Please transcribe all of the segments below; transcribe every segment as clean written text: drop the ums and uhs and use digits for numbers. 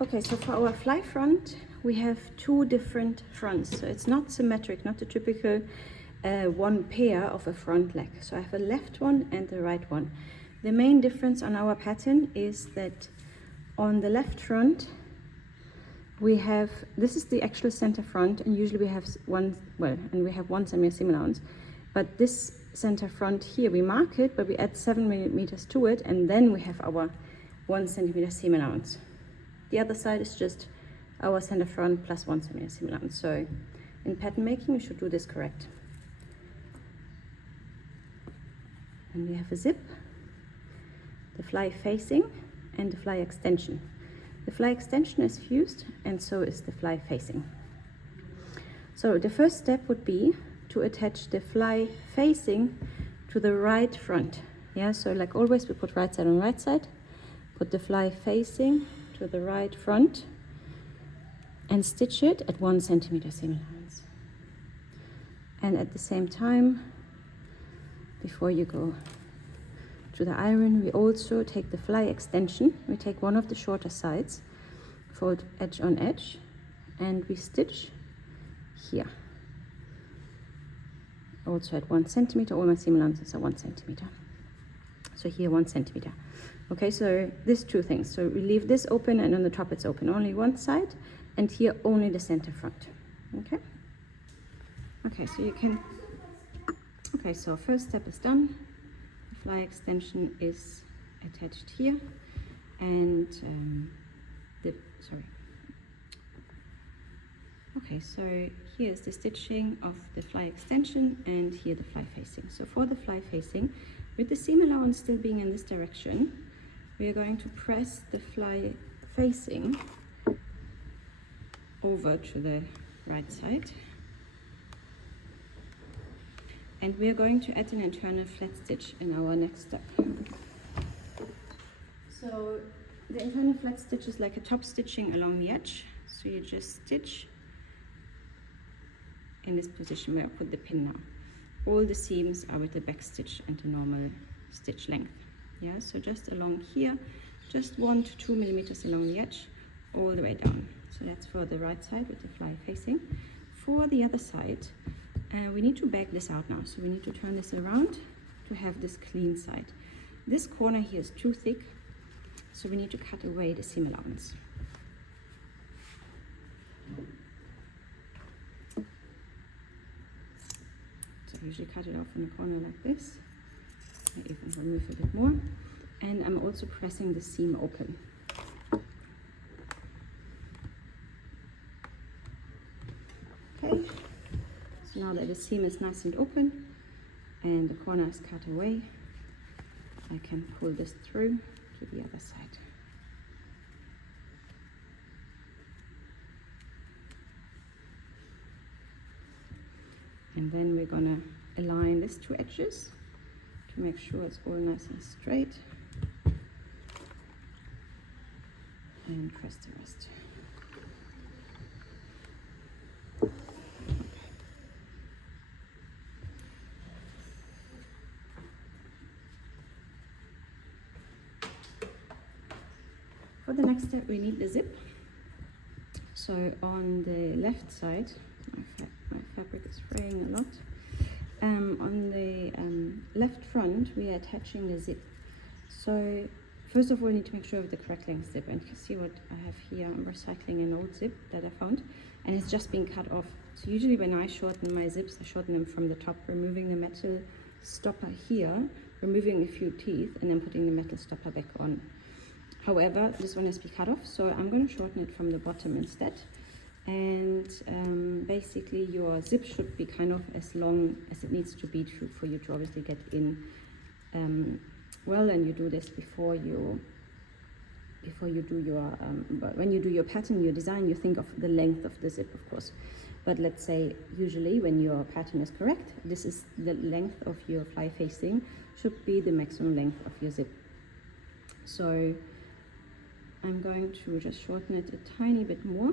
Okay, so for our fly front, we have two different fronts. So it's not symmetric, not the typical one pair of a front leg. So I have a left one and a right one. The main difference on our pattern is that on the left front, we have, this is the actual center front, and usually we have one semi-seam allowance. But this center front here, we mark it, but we add 7 millimeters to it, and then we have our 1 centimeter seam allowance. The other side is just our center front plus 1 centimeter seam allowance. So in pattern making, you should do this correct. And we have a zip, the fly facing, and the fly extension. The fly extension is fused, and so is the fly facing. So the first step would be to attach the fly facing to the right front. Yeah, so like always, we put right side on right side, put the fly facing to the right front, and stitch it at 1 centimeter seam allowance. And at the same time, before you go to the iron, we also take the fly extension. We take one of the shorter sides, fold edge on edge, and we stitch here. Also at 1 centimeter, all my seam allowances are 1 centimeter. So here 1 centimeter. Okay, so these two things. So we leave this open, and on the top it's open only one side, and here only the center front. Okay. Okay, so you can. Okay, so first step is done. The fly extension is attached here, and Okay, so here is the stitching of the fly extension, and here the fly facing. So for the fly facing, with the seam allowance still being in this direction, we are going to press the fly facing over to the right side. And we are going to add an internal flat stitch in our next step. So the internal flat stitch is like a top stitching along the edge. So you just stitch in this position where I put the pin now. All the seams are with the back stitch and the normal stitch length. Yeah, so just along here, just 1 to 2 millimeters along the edge, all the way down. So that's for the right side with the fly facing. For the other side, we need to back this out now. So we need to turn this around to have this clean side. This corner here is too thick, so we need to cut away the seam allowance. So I usually cut it off in the corner like this. I even remove a bit more. And I'm also pressing the seam open. Okay, so now that the seam is nice and open and the corner is cut away, I can pull this through to the other side. And then we're gonna align these two edges to make sure it's all nice and straight. And press the rest. For the next step, we need the zip. So on the left side, my fabric is fraying a lot. On the left front, we are attaching the zip. So first of all, we need to make sure we have the correct length zip. And you can see what I have here. I'm recycling an old zip that I found, and it's just been cut off. So usually when I shorten my zips, I shorten them from the top, removing the metal stopper here, removing a few teeth, and then putting the metal stopper back on. However, this one has to be cut off, so I'm going to shorten it from the bottom instead. And basically your zip should be kind of as long as it needs to be for you to obviously get in well. And you do this before you do your but when you do your pattern, your design, you think of the length of the zip, of course. But let's say usually when your pattern is correct, this is the length of your fly facing, should be the maximum length of your zip. So I'm going to just shorten it a tiny bit more.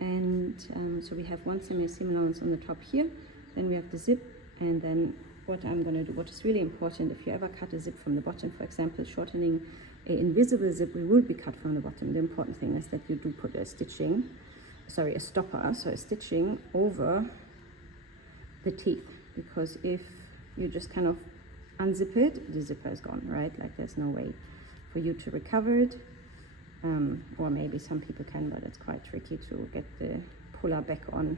And so we have 1 centimeter seam allowance on the top here, then we have the zip, and then what I'm going to do, what is really important, if you ever cut a zip from the bottom, for example, shortening an invisible zip, we will be cut from the bottom. The important thing is that you do put a stopper, so a stitching over the teeth, because if you just kind of unzip it, the zipper is gone, right? Like there's no way for you to recover it. Or maybe some people can, but it's quite tricky to get the puller back on.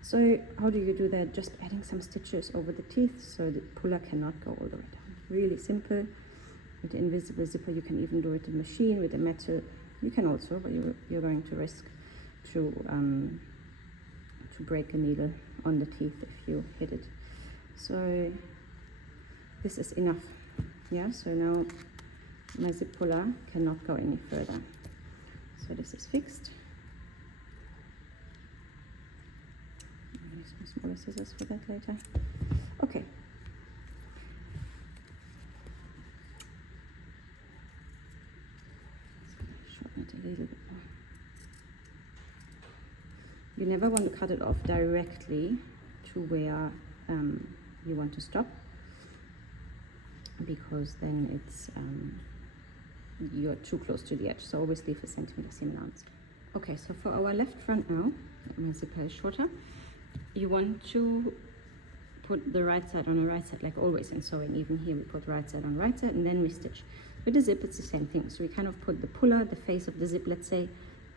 So how do you do that? Just adding some stitches over the teeth so the puller cannot go all the way down. Really simple. With the invisible zipper, you can even do it in machine with a metal. You can also, but you're going to risk to break a needle on the teeth if you hit it. So this is enough. Yeah, so now my zip puller cannot go any further. So this is fixed. I'll use some smaller scissors for that later. Okay. Shorten it a little bit more. You never want to cut it off directly to where you want to stop, because then it's you're too close to the edge. So always leave a centimeter seam allowance. Okay, so for our left front now, my zipper is shorter. You want to put the right side on the right side, like always in sewing. Even here we put right side on right side and then we stitch. With the zip it's the same thing. So we kind of put the puller, the face of the zip, let's say,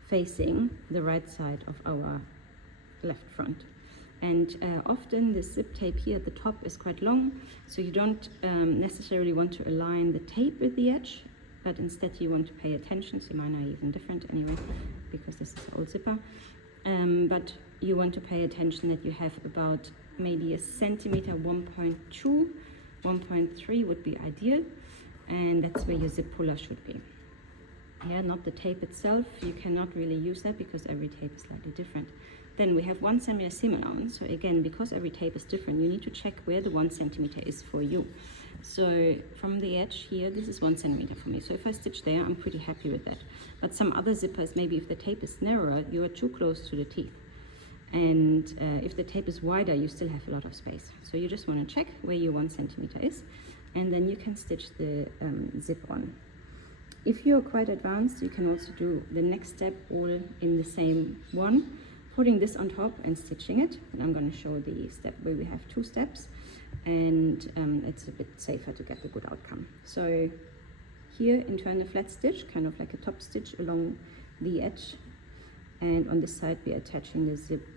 facing the right side of our left front. And often the zip tape here at the top is quite long, so you don't necessarily want to align the tape with the edge, but instead you want to pay attention. See, mine are even different anyway, because this is an old zipper. But you want to pay attention that you have about maybe a centimeter, 1.2, 1.3 would be ideal, and that's where your zip puller should be. Yeah, not the tape itself. You cannot really use that because every tape is slightly different. Then we have 1 centimeter seam allowance. So again, because every tape is different, you need to check where the 1 centimeter is for you. So from the edge here, this is 1 centimeter for me. So if I stitch there, I'm pretty happy with that. But some other zippers, maybe if the tape is narrower, you are too close to the teeth. And if the tape is wider, you still have a lot of space. So you just want to check where your 1 centimeter is, and then you can stitch the zip on. If you're quite advanced, you can also do the next step all in the same one, putting this on top and stitching it. And I'm going to show the step where we have 2 steps, and it's a bit safer to get a good outcome. So here, internal flat stitch, kind of like a top stitch along the edge, and on this side we're attaching the zip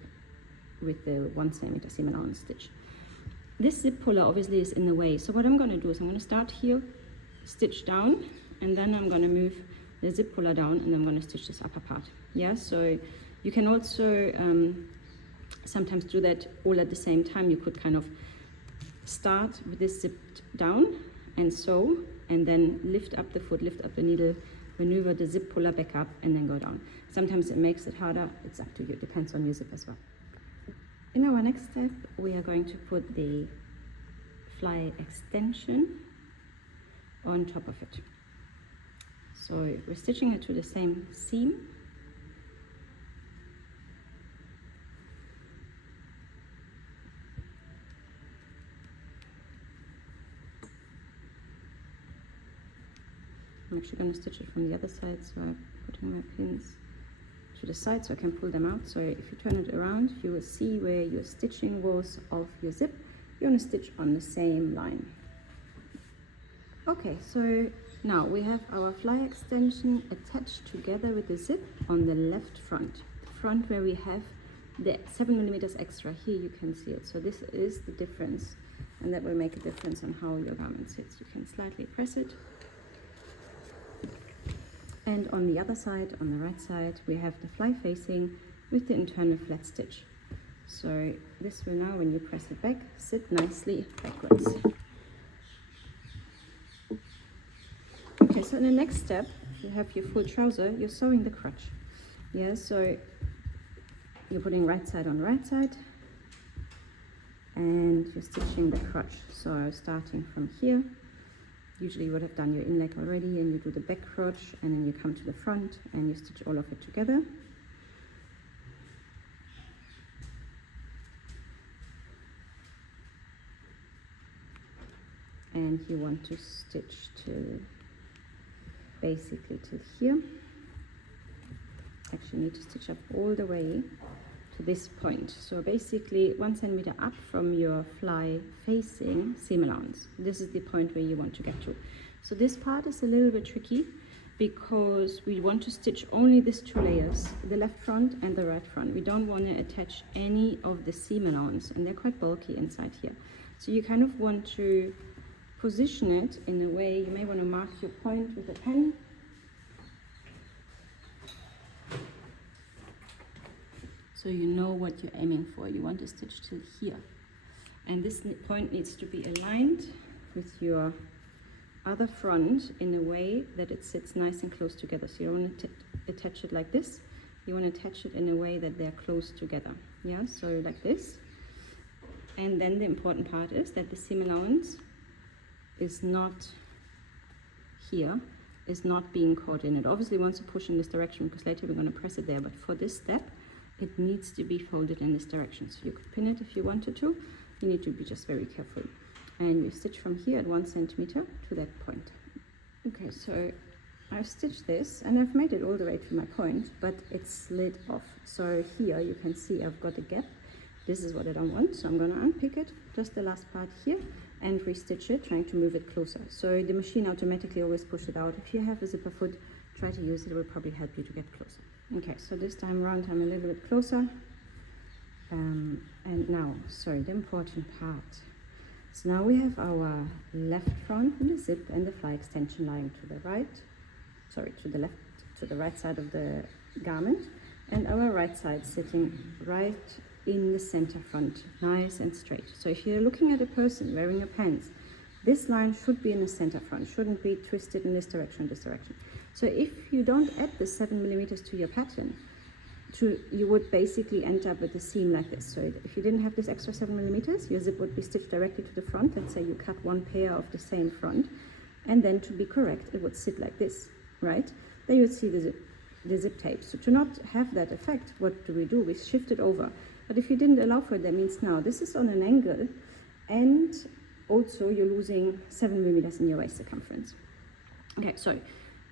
with the 1 centimeter seam allowance stitch. This zip puller obviously is in the way, so what I'm going to do is I'm going to start here, stitch down, and then I'm going to move the zip puller down, and I'm going to stitch this upper part. Yeah, so you can also sometimes do that all at the same time. You could kind of start with this zipped down and sew, and then lift up the foot, lift up the needle, maneuver the zip puller back up, and then go down. Sometimes it makes it harder. It's up to you. It depends on your zip as well. In our next step, we are going to put the fly extension on top of it. So we're stitching it to the same seam. I'm actually going to stitch it from the other side, so I'm putting my pins to the side so I can pull them out. So if you turn it around, you will see where your stitching was of your zip. You're going to stitch on the same line. Okay, so now we have our fly extension attached together with the zip on the left front. The front where we have the 7 millimeters extra. Here you can see it. So this is the difference, and that will make a difference on how your garment sits. You can slightly press it. And on the other side, on the right side, we have the fly facing with the internal flat stitch. So this will now, when you press it back, sit nicely backwards. Okay, so in the next step, you have your full trouser, you're sewing the crotch. Yeah, so you're putting right side on right side, and you're stitching the crotch. So starting from here, usually you would have done your inleg already, and you do the back crotch, and then you come to the front and you stitch all of it together. And you want to stitch to basically till here. Actually need to stitch up all the way to this point. So basically 1 centimeter up from your fly facing seam allowance. This is the point where you want to get to. So this part is a little bit tricky because we want to stitch only these 2 layers, the left front and the right front. We don't want to attach any of the seam allowance, and they're quite bulky inside here. So you kind of want to position it in a way. You may want to mark your point with a pen. So you know what you're aiming for. You want to stitch till here. And this point needs to be aligned with your other front in a way that it sits nice and close together. So you don't want to attach it like this. You want to attach it in a way that they're close together. Yeah, so like this. And then the important part is that the seam allowance is not here, is not being caught in. It obviously wants to push in this direction because later we're going to press it there. But for this step, it needs to be folded in this direction. So you could pin it if you wanted to. You need to be just very careful. And we stitch from here at 1 centimeter to that point. Okay, so I've stitched this and I've made it all the way to my point, but it's slid off. So here you can see I've got a gap. This is what I don't want, so I'm going to unpick it, just the last part here, and restitch it, trying to move it closer. So the machine automatically always pushes it out. If you have a zipper foot, try to use it. It will probably help you to get closer. Okay, so this time around I'm a little bit closer. And now, sorry, the important part. So now we have our left front with the zip and the fly extension lying to the right, sorry, to the left, to the right side of the garment, and our right side sitting right in the center front, nice and straight. So if you're looking at a person wearing a pants, this line should be in the center front, shouldn't be twisted in this direction or this direction. So if you don't add the 7 millimeters to your pattern, you would basically end up with a seam like this. So if you didn't have this extra 7 millimeters, your zip would be stitched directly to the front. Let's say you cut 1 pair of the same front, and then to be correct, it would sit like this, right? Then you would see the zip tape. So to not have that effect, what do? We shift it over. But if you didn't allow for it, that means now this is on an angle, and also you're losing 7 millimeters in your waist circumference. Okay, so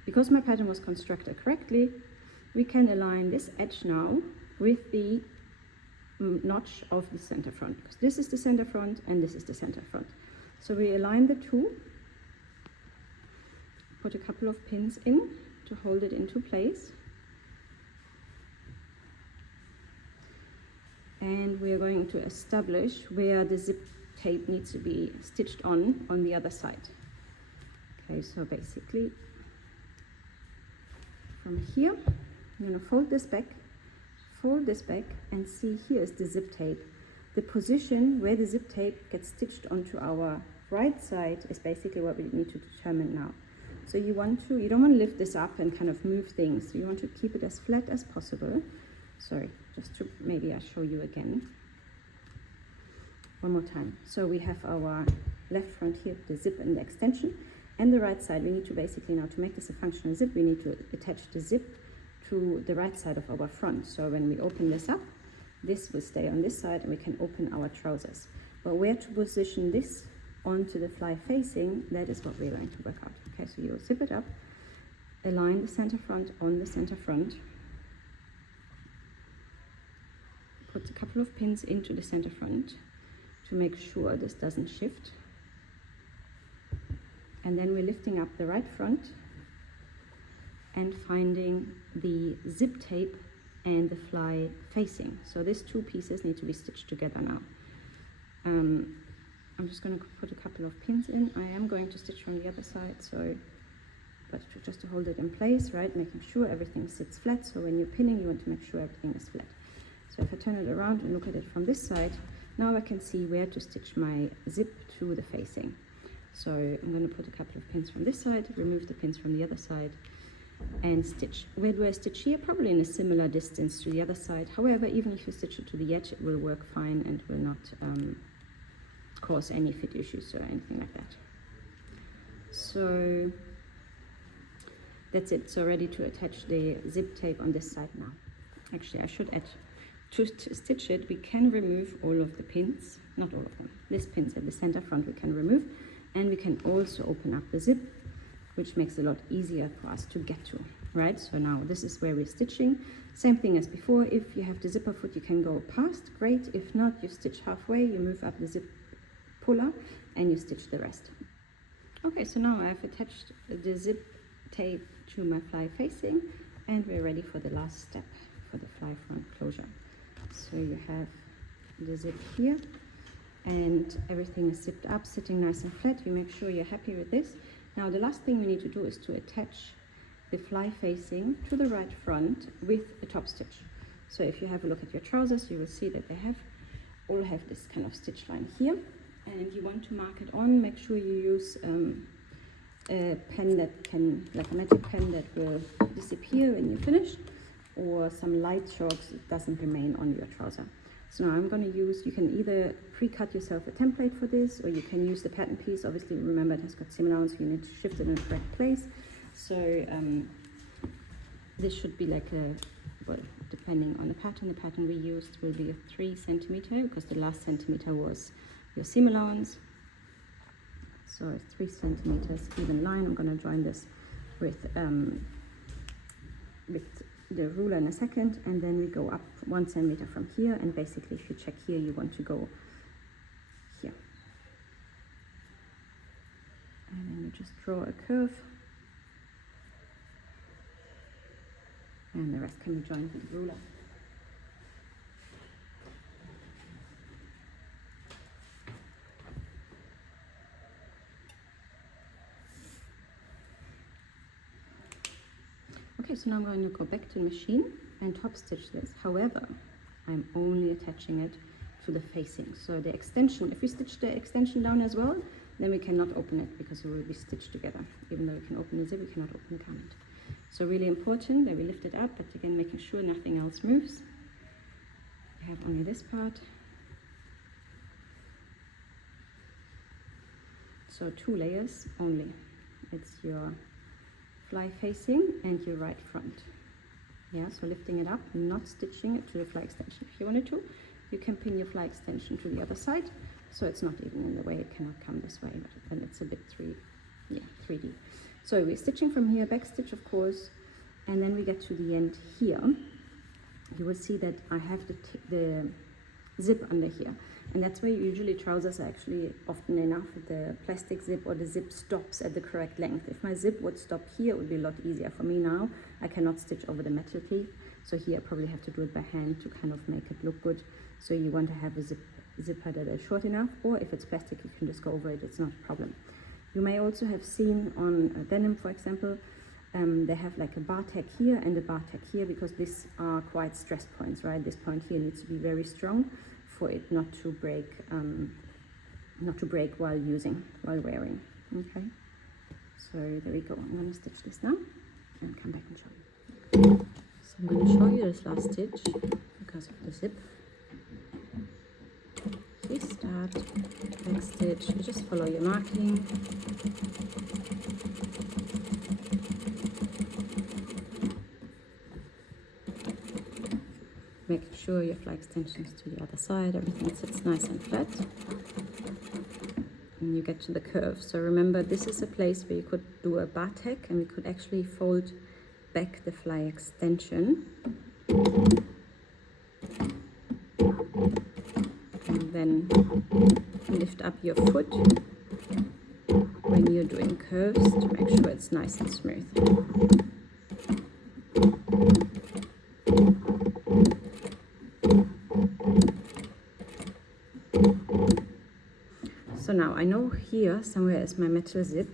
because my pattern was constructed correctly, we can align this edge now with the notch of the center front, because this is the center front and this is the center front. So we align the two, put a couple of pins in to hold it into place, and we are going to establish where the zip tape needs to be stitched on the other side. Okay, so basically from here, I'm going to fold this back, and see here is the zip tape. The position where the zip tape gets stitched onto our right side is basically what we need to determine now. So you don't want to lift this up and kind of move things. So you want to keep it as flat as possible. Sorry, just to maybe I'll show you again. One more time. So we have our left front here, the zip and the extension, and the right side. We need to basically now, to make this a functional zip, we need to attach the zip to the right side of our front. So when we open this up, this will stay on this side and we can open our trousers. But where to position this onto the fly facing, that is what we're going to work out. Okay, so you zip it up, align the center front on the center front, put a couple of pins into the center front to make sure this doesn't shift. And then we're lifting up the right front and finding the zip tape and the fly facing. So these two pieces need to be stitched together now. I'm just going to put a couple of pins in. I am going to stitch from the other side, but just to hold it in place, right? Making sure everything sits flat. So when you're pinning, you want to make sure everything is flat. So if I turn it around and look at it from this side, now I can see where to stitch my zip to the facing. So I'm going to put a couple of pins from this side, remove the pins from the other side, and stitch. Where do I stitch here? Probably in a similar distance to the other side. However, even if you stitch it to the edge, it will work fine and will not cause any fit issues or anything like that. So that's it. So ready to attach the zip tape on this side now. Actually, I should add, to stitch it, we can remove all of the pins, not all of them. This pins at the center front we can remove, and we can also open up the zip which makes it a lot easier for us to get to, right? So now this is where we're stitching. Same thing as before. If you have the zipper foot, you can go past, great. If not, you stitch halfway, you move up the zip puller and you stitch the rest. Okay, so now I've attached the zip tape to my fly facing, and we're ready for the last step for the fly front closure. So you have the zip here, and everything is zipped up, sitting nice and flat. You make sure you're happy with this. Now the last thing we need to do is to attach the fly facing to the right front with a top stitch. So if you have a look at your trousers, you will see that they all have this kind of stitch line here, and you want to mark it on. Make sure you use a pen that can, like a magic pen that will disappear when you finish, or some light chalks that doesn't remain on your trouser. So now I'm going to use, you can either pre-cut yourself a template for this, or you can use the pattern piece. Obviously remember it has got seam allowance, so you need to shift it in the correct place. So this should be like a, well, depending on the pattern we used will be a 3 centimeter, because the last centimeter was your seam allowance. So it's 3 centimeters even line. I'm going to join this with the ruler in a second, and then we go up 1 centimeter from here, and basically if you check here, you want to go here, and then you just draw a curve, and the rest can be joined with the ruler. Okay, so now I'm going to go back to the machine and top stitch this. However, I'm only attaching it to the facing. So the extension, if we stitch the extension down as well, then we cannot open it because it will be stitched together. Even though we can open the zip, we cannot open the garment. So really important that we lift it up, but again, making sure nothing else moves. We have only this part. So 2 layers only. It's your fly facing and your right front. Yeah, so lifting it up, not stitching it to the fly extension. If you wanted to, you can pin your fly extension to the other side, so it's not even in the way. It cannot come this way, but then it's a bit 3D. So we're stitching from here, back stitch of course, and then we get to the end here. You will see that I have the zip under here, and that's where usually trousers are actually often enough. The plastic zip or the zip stops at the correct length. If my zip would stop here, it would be a lot easier for me. Now I cannot stitch over the metal teeth, so here I probably have to do it by hand to kind of make it look good. So you want to have a zipper that is short enough, or if it's plastic, you can just go over it. It's not a problem. You may also have seen on denim, for example, they have like a bar tack here and a bar tack here, because these are quite stress points, right? This point here needs to be very strong for it not to break while wearing. Okay, so there we go. I'm going to stitch this now and come back and show you. So I'm going to show you this last stitch because of the zip. We start, back stitch, you just follow your marking. Make sure your fly extensions to the other side, everything sits nice and flat. And you get to the curve. So remember, this is a place where you could do a bar tack, and we could actually fold back the fly extension. And then lift up your foot when you're doing curves to make sure it's nice and smooth. So now I know here somewhere is my metal zip.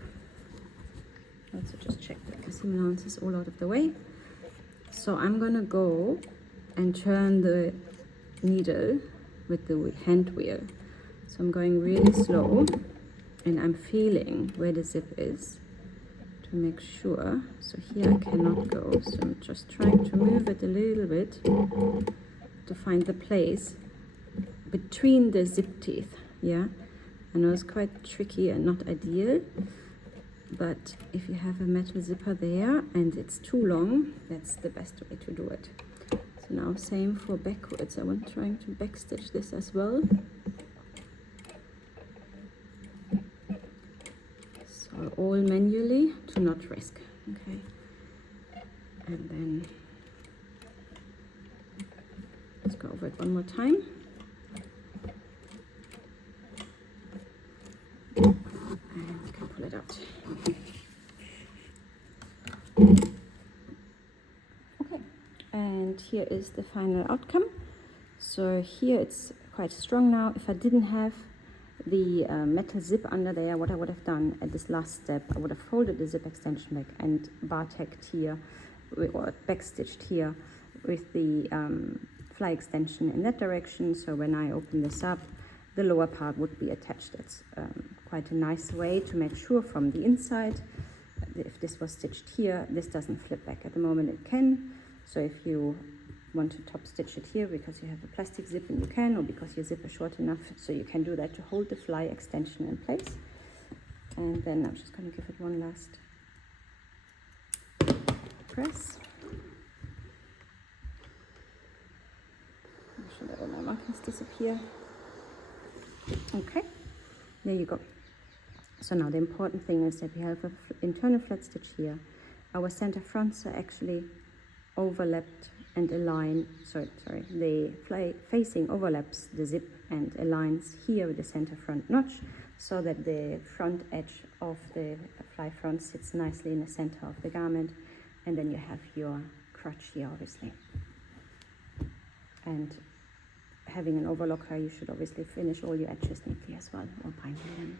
Also just check that the seam allowance is all out of the way. So I'm gonna go and turn the needle with the hand wheel. So I'm going really slow, and I'm feeling where the zip is to make sure. So here I cannot go, so I'm just trying to move it a little bit to find the place between the zip teeth. Yeah, I know it's quite tricky and not ideal, but if you have a metal zipper there and it's too long, that's the best way to do it. So now same for backwards. I'm trying to backstitch this as well. So all manually to not risk. Okay, and then let's go over it one more time. And you can pull it out. Okay, and here is the final outcome. So here it's quite strong now. If I didn't have the metal zip under there, what I would have done at this last step, I would have folded the zip extension back and bar-tacked here, or backstitched here with the fly extension in that direction. So when I open this up, the lower part would be attached. That's quite a nice way to make sure from the inside, if this was stitched here, this doesn't flip back. At the moment it can. So if you want to top stitch it here because you have a plastic zip, and you can, or because your zip is short enough, so you can do that to hold the fly extension in place. And then I'm just going to give it one last press. Make sure that all my markings disappear. Okay, there you go. So now the important thing is that we have an internal flat stitch here. Our center fronts are actually overlapped and align, the fly facing overlaps the zip and aligns here with the center front notch, so that the front edge of the fly front sits nicely in the center of the garment, and then you have your crotch here, obviously. And having an overlocker, you should obviously finish all your edges neatly as well, or binding them.